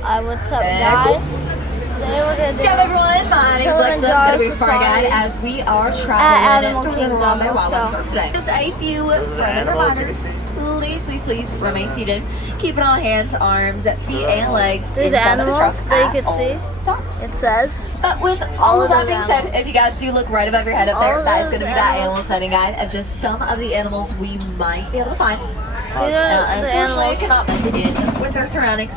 What's up, guys? Today we're gonna do. What's up, everyone? My name is Alexa. I'm gonna be your safari guide as we are traveling through the Harambe Wildlife Reserve today. Just a few friendly reminders. Please remain seated. Keep it on hands, arms, feet, and legs. There's animals that you can see. It says. But with all of that being said, if you guys do look right above your head up there, that is going to be that animal sighting guide of just some of the animals we might be able to find. Unfortunately, I cannot blend in with their surroundings.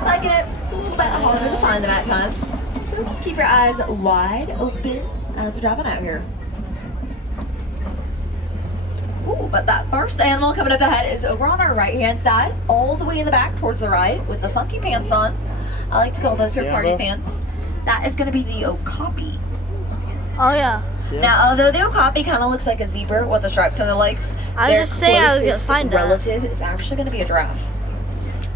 I get a little bit harder to find them at times. So just keep your eyes wide open as we're driving out here. Ooh, but that first animal coming up ahead is over on our right-hand side, all the way in the back towards the right, with the funky pants on. I like to call those her party pants. That is going to be the okapi. Oh yeah. Now, although the okapi kind of looks like a zebra with the stripes on the legs, I was just saying I was going to find that. Relative is actually going to be a giraffe.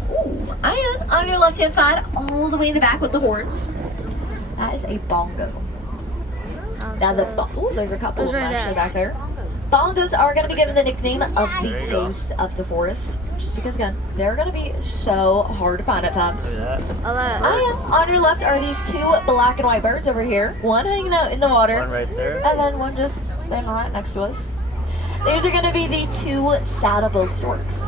Ooh, and on your left-hand side, all the way in the back with the horns, that is a bongo. Now there's a couple of them actually back there. Bongos are going to be given the nickname of the ghost of the forest, just because, again, they're going to be so hard to find at times. On your left are these two black and white birds over here. One hanging out in the water, one right there, and then one just standing right next to us. These are going to be the two saddle-billed storks.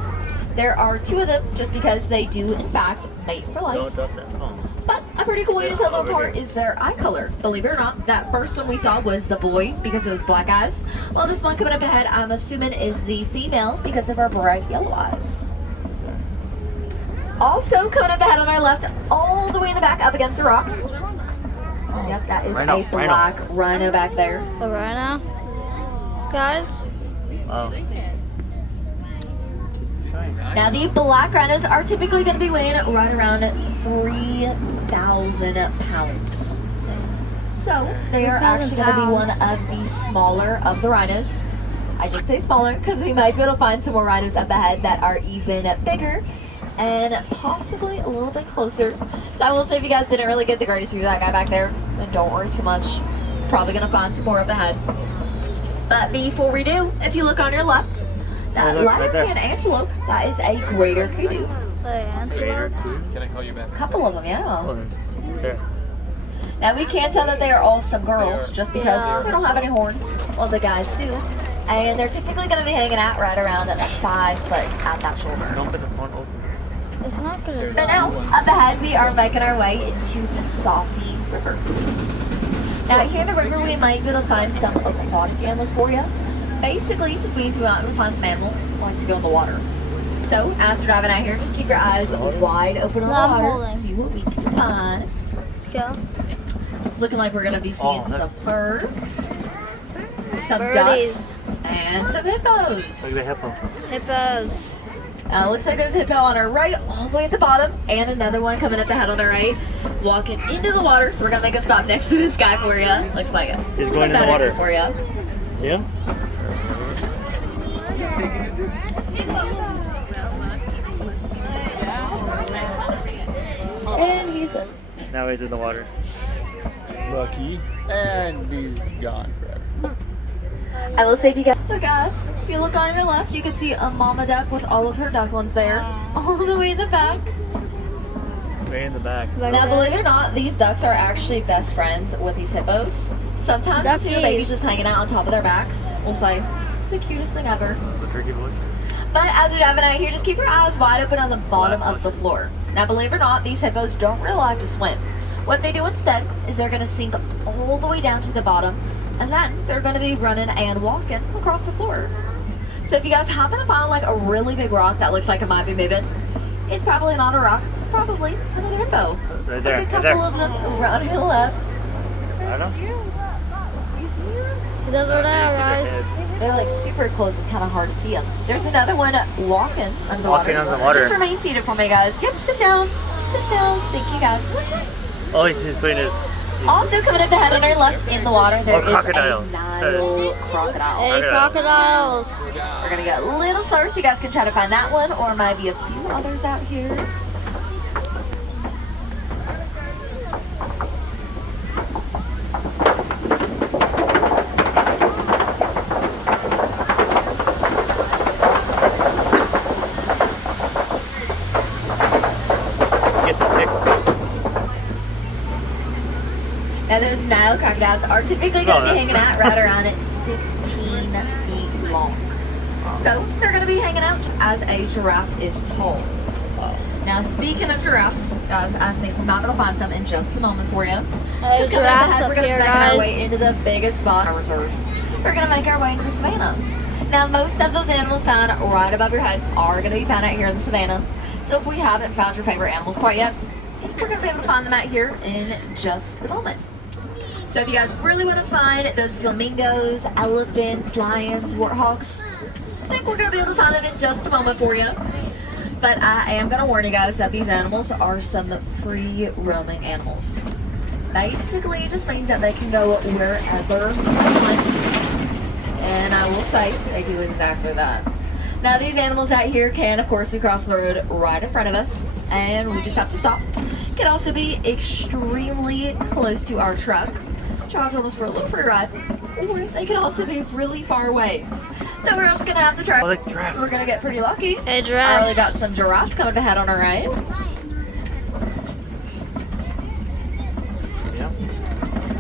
There are two of them, just because they do, in fact, mate for life. Don't drop that phone. But a pretty cool way to tell them apart is their eye color. Believe it or not, that first one we saw was the boy because of his black eyes. While this one coming up ahead, I'm assuming is the female because of her bright yellow eyes. Also coming up ahead on our left, all the way in the back up against the rocks. Yep, that is a black rhino back there. A rhino? Guys? Oh. Now the black rhinos are typically going to be weighing right around 3,000 pounds. So they are actually going to be one of the smaller of the rhinos. I did say smaller because we might be able to find some more rhinos up ahead that are even bigger and possibly a little bit closer. So I will say if you guys didn't really get the greatest view of that guy back there, then don't worry too much. Probably going to find some more up ahead. But before we do, if you look on your left, that lion-tailed antelope, that is a greater kudu. Can I call you back? A couple of them, yeah. There. Now we can tell that they are all some girls just because they don't have any horns. Well, the guys do. And they're typically going to be hanging out right around at 5 foot at that shoulder. Don't put the phone open. It's not going to. But now, up ahead, we are making our way into the Safi River. Now here in the river, we might be able to find some aquatic animals for you. Basically, just means we want to find some animals who like to go in the water. So, as we're driving out here, just keep your eyes wide open on the water. See what we can find. Let's go. It's looking like we're going to be seeing some birds, some birdies, ducks, and some hippos. Look at the hippo. Hippos. Looks like there's a hippo on our right, all the way at the bottom, and another one coming up ahead on the right, walking into the water. So we're going to make a stop next to this guy for you. Looks like it. He's going in the water. For you. See him? And he's in. Now he's in the water. Lucky. And he's gone forever. I will say if you guys look, if you look on your left, you can see a mama duck with all of her ducklings there, all the way in the back. Way in the back. Now, believe it or not, these ducks are actually best friends with these hippos. Sometimes you'll see the babies just hanging out on top of their backs. We'll say, it's the cutest thing ever. The turkey bush. But as we're diving out here, just keep your eyes wide open on the bottom of the floor. Now, believe it or not, these hippos don't really like to swim. What they do instead is they're going to sink all the way down to the bottom, and then they're going to be running and walking across the floor. So if you guys happen to find like a really big rock that looks like it might be moving, it's probably not a rock. It's probably another hippo. Right there. Like a couple of them over on the left. I don't know. He's over there, guys. They're like super close. It's kind of hard to see them. There's another one walking under the water. Walking under the water. Just remain seated for me, guys. Yep, sit down. Sit down. Thank you, guys. Oh, he's putting his... Also coming up ahead on our left in the water, there is crocodile. a Nile crocodile. Hey, crocodiles. We're going to get a little slower so you guys can try to find that one, or maybe a few others out here. Get some Now those Nile crocodiles are typically going to Oh, be hanging out right around at 16 feet long. So they're going to be hanging out as a giraffe is tall. Now speaking of giraffes, guys, I think we might be able to find some in just a moment for you. Hey, giraffes We're up going to here, make our guys. way into the biggest spot in our reserve. We're going to make our way into the savannah. Now most of those animals found right above your head are going to be found out here in the savannah. So if we haven't found your favorite animals quite yet, I think we're going to be able to find them out here in just a moment. So if you guys really want to find those flamingos, elephants, lions, warthogs, I think we're going to be able to find them in just a moment for you. But I am going to warn you guys that these animals are some free roaming animals. Basically, it just means that they can go wherever they want. And I will say, they do exactly that. Now these animals out here can, of course, be crossing the road right in front of us. And we just have to stop. Can also be extremely close to our truck. Charge us for a little free ride, or they can also be really far away. So we're just gonna have to try. Oh, look, giraffe. We're gonna get pretty lucky. Hey, I giraffe. already got some giraffes coming ahead on our ride. Yeah.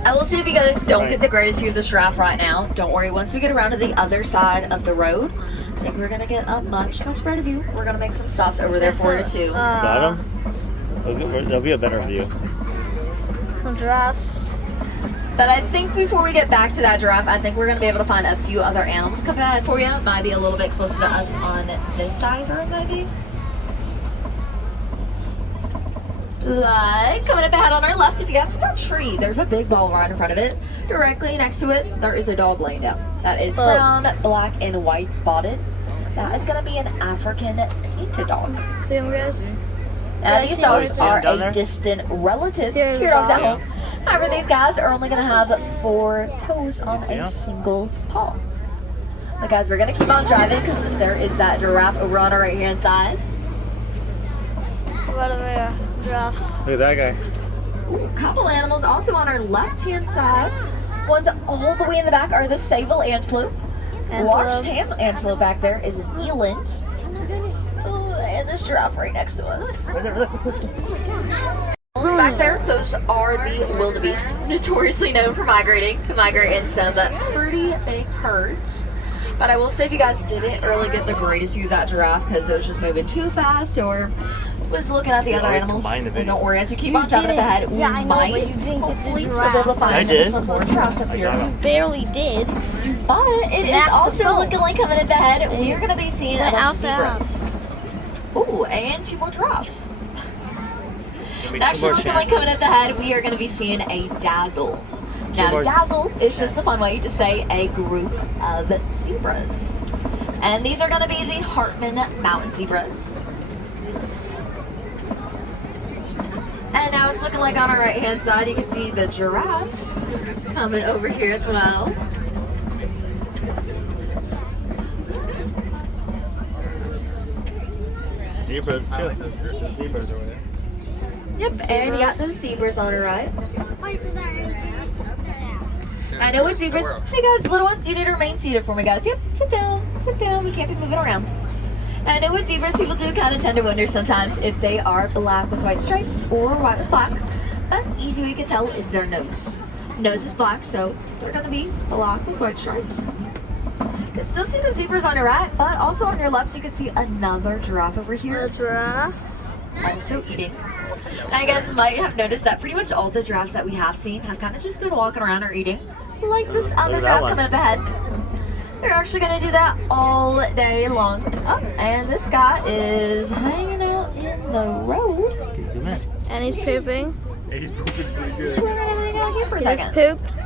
I will see if you guys don't get the greatest view of this giraffe right now. Don't worry, once we get around to the other side of the road, I think we're gonna get a much better view. We're gonna make some stops over there for you too. Got him? There'll be a better view. Some giraffes. But I think before we get back to that giraffe, I think we're going to be able to find a few other animals coming out for you. Might be a little bit closer to us on this side of the road, maybe. Like, coming up ahead on our left, if you guys see that tree, there's a big ball right in front of it. Directly next to it, there is a dog laying down. That is brown, black, and white spotted. That is going to be an African painted dog. See them, guys? Now, these dogs see them are down a there? distant relative See to them your dogs at down? home. However, these guys are only going to have 4 toes on see a them? single paw. So guys, we're going to keep on driving because there is that giraffe over on our right hand side. What are the giraffes? Look at that guy. Ooh, a couple animals also on our left hand side. Ones all the way in the back are the sable antelope. Watch tail antelope back there is an eland. Ooh, and this giraffe right next to us. Back there, those are the wildebeest, notoriously known for migrating to migrate in some pretty big herds. But I will say, if you guys didn't really get the greatest view of that giraffe because it was just moving too fast or was looking at the You other always animals, combine the and video. don't worry, as we keep on jumping at the head, we Yeah, I know, might but you didn't get the hopefully still giraffe. be able to I find did. some more giraffes up I here. got him. Barely did. But it is Snap the also phone. looking like coming at the head, we are going to be seeing a Get bunch out of the house. zebras. Ooh, and 2 more giraffes. Maybe It's two actually more looking like chances. coming at the head, we are going to be seeing a dazzle. Now, more dazzle is just a fun way to say a group of zebras. And these are going to be the Hartman Mountain Zebras. And now it's looking like on our right hand side, you can see the giraffes coming over here as well. Zebras too. Zebras over there. Yep, and you got some zebras on our right. I know it's zebras. Hey guys, little ones, you need to remain seated for me, guys. Yep, sit down, we can't be moving around. I know with zebras, people do kind of tend to wonder sometimes if they are black with white stripes or white with black. But easy way you can tell is their nose. Nose is black, so they're gonna be black with white stripes. You can still see the zebras on your right, but also on your left, you can see another giraffe over here. A giraffe. Also eating. Now you guys might have noticed that pretty much all the giraffes that we have seen have kind of just been walking around or eating. Like this other that giraffe one. coming up ahead. They're actually going to do that all day long. Oh, and this guy is hanging out in the road. Okay, zoom in. And he's pooping. Yeah, he's moving pretty So we're going to hang out here for a He's second. pooped.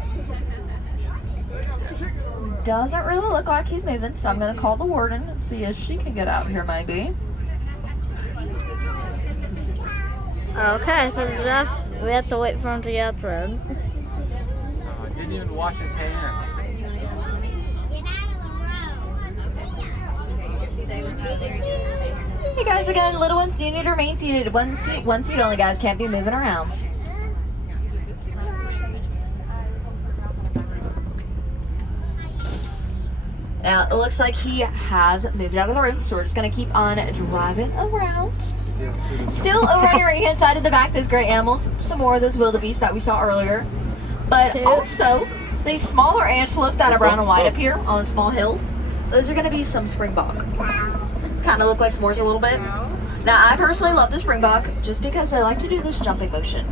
Doesn't really look like he's moving, so I'm going to call the warden and see if she can get out here maybe. Okay, so the giraffe, we have to wait for him to get out the road. I didn't even wash his hands. Hey guys, again, little ones do need to remain seated. One seat only, guys. Can't be moving around. Now, it looks like he has moved out of the room, so we're just going to keep on driving around. Still over on your right hand side of the back, those great animals. Some more of those wildebeest that we saw earlier. But also, these smaller antelope that are brown and white up here on a small hill, those are going to be some springbok. Kind of look like s'mores a little bit. Now, I personally love the springbok just because they like to do this jumping motion.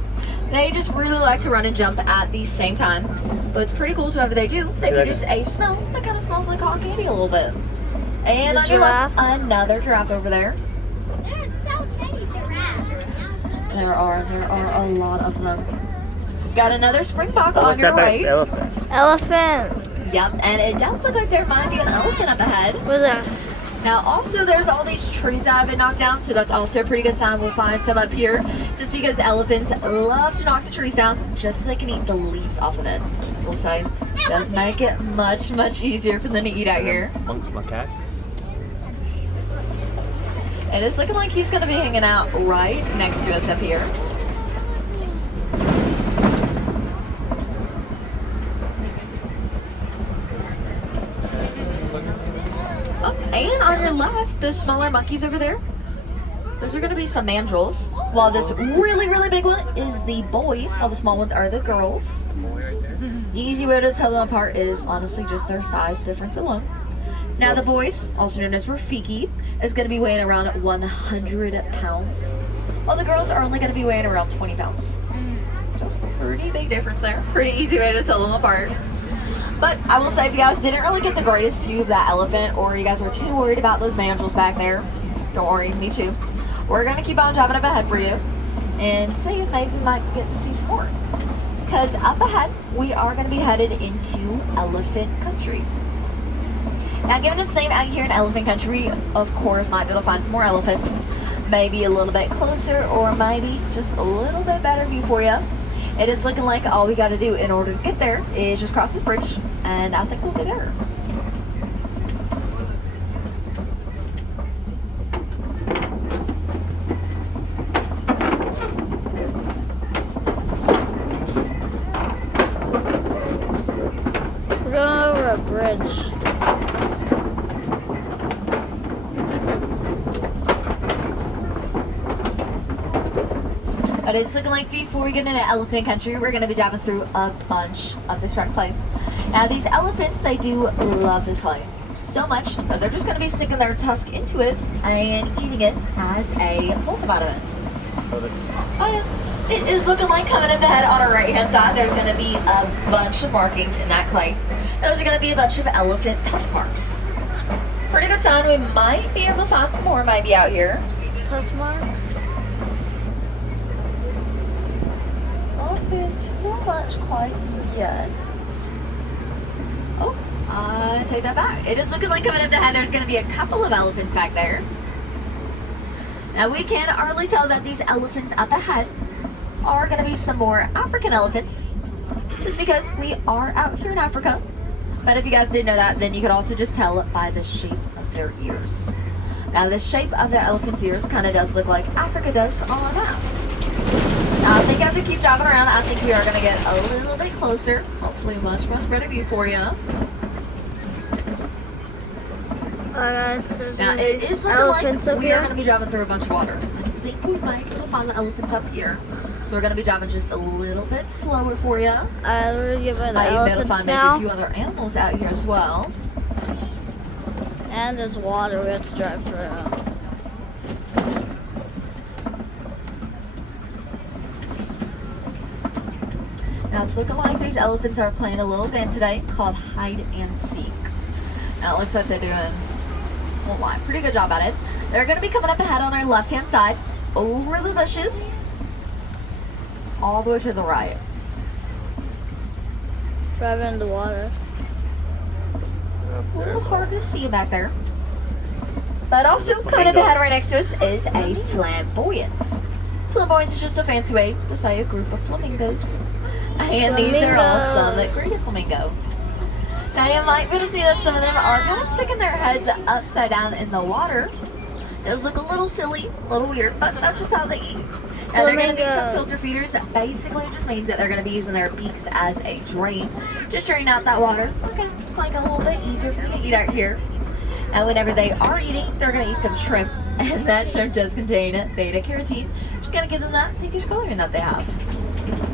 They just really like to run and jump at the same time. But it's pretty cool whenever they do. They produce a smell that kind of smells like cotton candy a little bit. And on your left, another giraffe over there. There's so many giraffes. There are a lot of them. Got another springbok on What's your that back? right. Elephant. Elephant. Yep, and it does look like there might be an elephant up ahead. Where's that? Now also there's all these trees that have been knocked down, so that's also a pretty good sign we'll find some up here. Just because elephants love to knock the trees down just so they can eat the leaves off of it. We'll say, does make it much, much easier for them to eat out here. Macaques. And it's looking like he's gonna be hanging out right next to us up here. And on your left, the smaller monkeys over there, those are going to be some mandrills. While this really, really big one is the boy, while the small ones are the girls. The easy way to tell them apart is honestly just their size difference alone. Now the boys, also known as Rafiki, is going to be weighing around 100 pounds, while the girls are only going to be weighing around 20 pounds. So pretty big difference there. Pretty easy way to tell them apart. But I will say, if you guys didn't really get the greatest view of that elephant, or you guys are too worried about those mandrills back there, don't worry, me too. We're going to keep on driving up ahead for you and see if maybe we might get to see some more. Because up ahead, we are going to be headed into elephant country. Now, given its name out here in elephant country, of course, might be able to find some more elephants. Maybe a little bit closer, or maybe just a little bit better view for you. It is looking like all we got to do in order to get there is just cross this bridge, and I think we'll be there. We're going over a bridge. But it's looking like before we get into elephant country, we're going to be driving through a bunch of this red clay. Now these elephants, they do love this clay so much that they're just going to be sticking their tusk into it and eating it as a multivitamin. Oh yeah. It is looking like coming in ahead on our right hand side, there's going to be a bunch of markings in that clay. Those are going to be a bunch of elephant tusk marks. Pretty good sign. We might be able to find some more maybe out here. Tusk marks. Too much quite yet. Oh, I take that back. It is looking like coming up ahead there's going to be a couple of elephants back there. Now we can already tell that these elephants up ahead are going to be some more African elephants, just because we are out here in Africa. But if you guys didn't know that, then you could also just tell it by the shape of their ears. Now the shape of the elephant's ears kind of does look like Africa does on a map. Now, I think as we keep driving around, I think we are going to get a little bit closer. Hopefully much better view for you. Guys, there's Now, it is looking elephants like up we here. are going to be driving through a bunch of water. I think we might be able to find the elephants up here. So we're going to be driving just a little bit slower for you. We're giving the Might even be able to elephants find maybe a now. few other animals out here as well. And there's water we have to drive through. Now it's looking like these elephants are playing a little game today called hide and seek. Now it looks like they're doing a pretty good job at it. They're going to be coming up ahead on our left hand side, over the bushes, all the way to the right. Driving in the water. A little harder to see back there. But also coming up ahead right next to us is a flamboyance. Flamboyance is just a fancy way to say a group of flamingos. And these are all some great flamingo. Now you might be able to see that some of them are kind of sticking their heads upside down in the water. Those look a little silly, a little weird, but that's just how they eat. Now they're going to be some filter feeders. That basically just means that they're going to be using their beaks as a drain, just drain out that water. Okay, just make it a little bit easier for them to eat out here. And whenever they are eating, they're going to eat some shrimp And that shrimp does contain beta carotene, which is gonna give them that pinkish coloring that they have.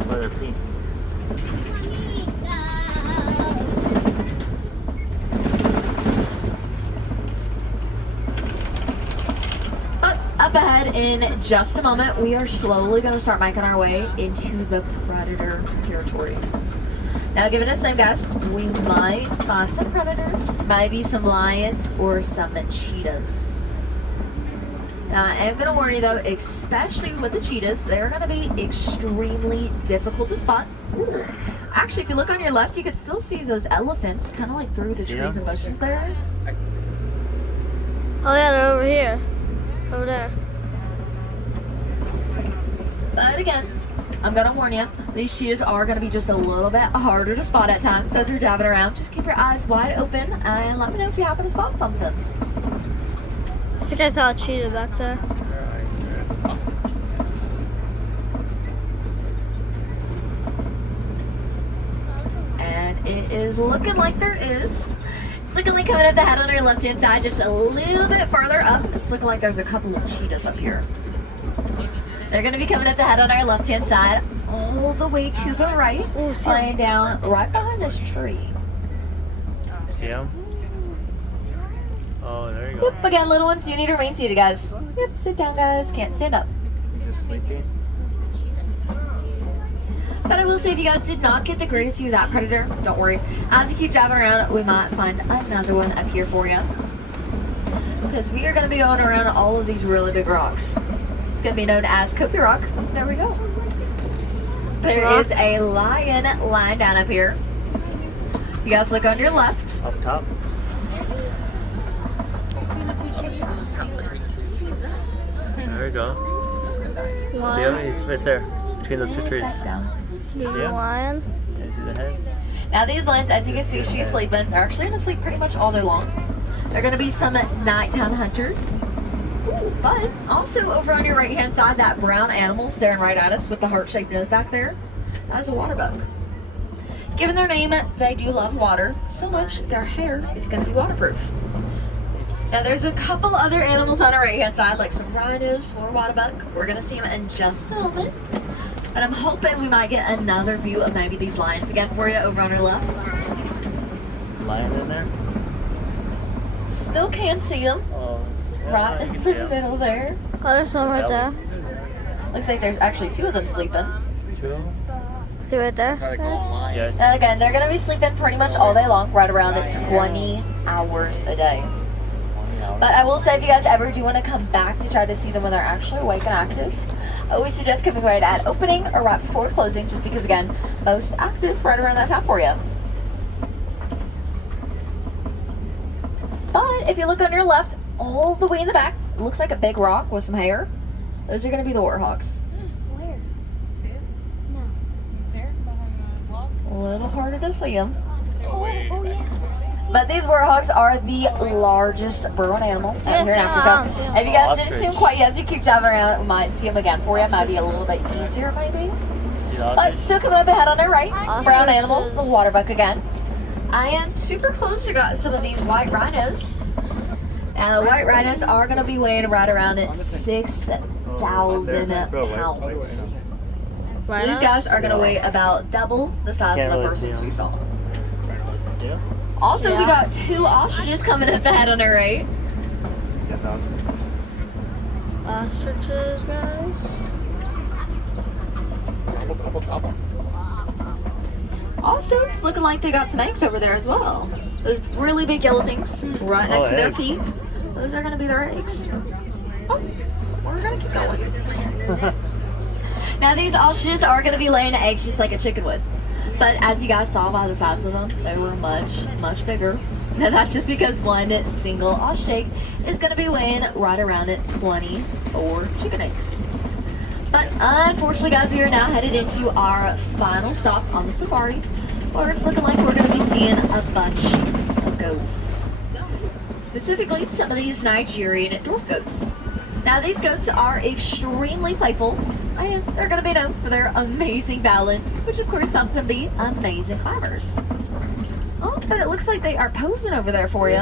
Why they're pink. But up ahead in just a moment, we are slowly gonna start making our way into the predator territory. Now give it a second, guys. We might find some predators, maybe some lions or some cheetahs. Now I am gonna warn you though, especially with the cheetahs, they're gonna be extremely difficult to spot. Ooh. Actually, if you look on your left, you can still see those elephants kind of like through the trees and bushes there. Oh yeah, they're over here. Over there. But again, I'm gonna warn you, these cheetahs are gonna be just a little bit harder to spot at times. So as you're driving around, just keep your eyes wide open and let me know if you happen to spot something. I think I saw a cheetah back there. And it is looking like there is. It's looking like coming up the head on your left hand side, just a little bit farther up. It's looking like there's a couple of cheetahs up here. They're going to be coming up the head on our left hand side, all the way to the right, lying down right behind this tree. See them? Oh, there you go. Yep, again, little ones do need to remain seated, guys. Yep, sit down, guys. Can't stand up. Just sleeping. But I will say, if you guys did not get the greatest view of that predator, don't worry. As you keep driving around, we might find another one up here for you. Because we are going to be going around all of these really big rocks. It's going to be known as Kopi Rock. There we go. There is a lion lying down up here. You guys look on your left. Up top. There you go. See him? He's right there. Between those two trees. There's Yeah. a lion. Yeah, see the head? Now these lions, as you can see, she's sleeping. They're actually going to sleep pretty much all day long. They're going to be some nighttime hunters. Ooh, but also over on your right hand side, that brown animal staring right at us with the heart-shaped nose back there, that is a water buck. Given their name, they do love water so much their hair is going to be waterproof. Now there's a couple other animals on our right hand side, like some rhinos, more water buck. We're going to see them in just a moment. But I'm hoping we might get another view of maybe these lions again for you over on our left. Lion in there? Still can see them. Oh. Yeah, Right you in can the see 'em. middle there. Oh, there's some right there. Looks like there's actually two of them sleeping. Two? See right there? Yes. And again, they're going to be sleeping pretty much all day long, right around 20 hours a day. But I will say, if you guys ever do want to come back to try to see them when they're actually awake and active, I always suggest coming right at opening or right before closing, just because, again, most active right around that time for you. But if you look on your left, all the way in the back, it looks like a big rock with some hair. Those are going to be the warthogs. Where? A little harder to see them. Oh yeah. But these warthogs are the largest burrowing animal out here in Africa. If you guys didn't see them quite yet, as you keep driving around, we might see them again for you. It might be a little bit easier, maybe. But still coming up ahead on their right, brown animal, the water buck again. I am super close to got some of these white rhinos. And the white rhinos are going to be weighing right around at 6,000 pounds. So these guys are going to weigh about double the size of the first ones we saw. Yeah. Also, we got two ostriches coming up ahead on our right. Ostriches, guys. Also, it's looking like they got some eggs over there as well. Those really big yellow things right next to their eggs. feet. Those are going to be their eggs. Oh, we're going to keep going. Now, these ostriches are going to be laying eggs just like a chicken would. But as you guys saw by the size of them, they were much, much bigger. And that's just because one single ostrich is going to be weighing right around at 24 chicken eggs. But unfortunately, guys, we are now headed into our final stop on the safari, where it's looking like we're going to be seeing a bunch of goats. Specifically, some of these Nigerian dwarf goats. Now, these goats are extremely playful, and they're going to be known for their amazing balance, which of course helps them be amazing climbers. Oh, but it looks like they are posing over there for you.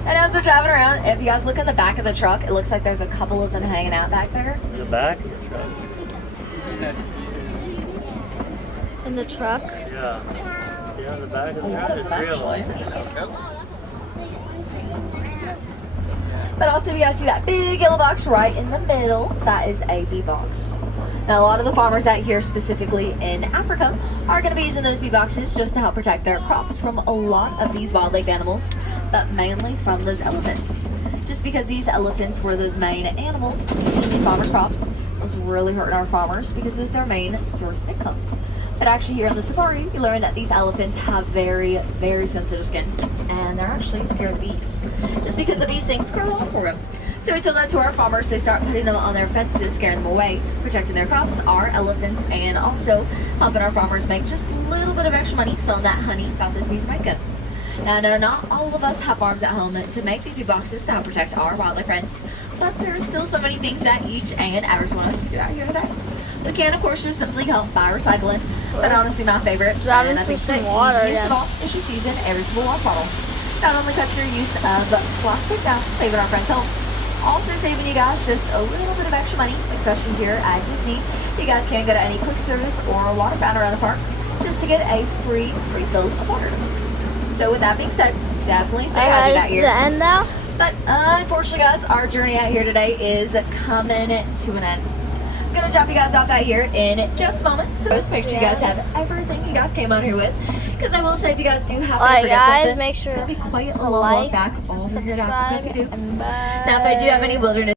And as they're driving around, if you guys look in the back of the truck, it looks like there's a couple of them hanging out back there. In the back of the truck. In the truck. Yeah. See on the back of the truck? There's 3 of them. But also, you guys see that big yellow box right in the middle? That is a bee box. Now, a lot of the farmers out here, specifically in Africa, are going to be using those bee boxes just to help protect their crops from a lot of these wildlife animals, but mainly from those elephants. Just because these elephants were those main animals in these farmers' crops, it was really hurting our farmers because it was their main source of income. But actually here on the safari, you learn that these elephants have very, very sensitive skin. And they're actually scared of bees. Just because the bee stings grow on for them. So we told that to our farmers. They start putting them on their fences, scaring them away, protecting their crops, our elephants, and also helping our farmers make just a little bit of extra money selling that honey that those bees make good. And not all of us have farms at home to make these bee boxes to help protect our wildlife friends. But there are still so many things that each and every one of us can do out here today. We can, of course, just simply help by recycling. But honestly, my favorite, Driving and I think through the some water, easiest yeah. of all, is just using a reusable water bottle. Not only cuts your use of plastic down, saving our friends' homes, also saving you guys just a little bit of extra money, especially here at Disney. You guys can go to any quick service or water fountain around the park just to get a free refill of water. So with that being said, definitely say hi to that Is here. the end now? But unfortunately, guys, our journey out here today is coming to an end. I'm gonna drop you guys off out here in just a moment. So just make sure you guys have everything you guys came out here with. Because I will say, if you guys do happen to Alright, forget guys, something, make sure it's gonna be quite a to long like, walk back all the way here to Africa if you do. and bye. Now, if I do have any wilderness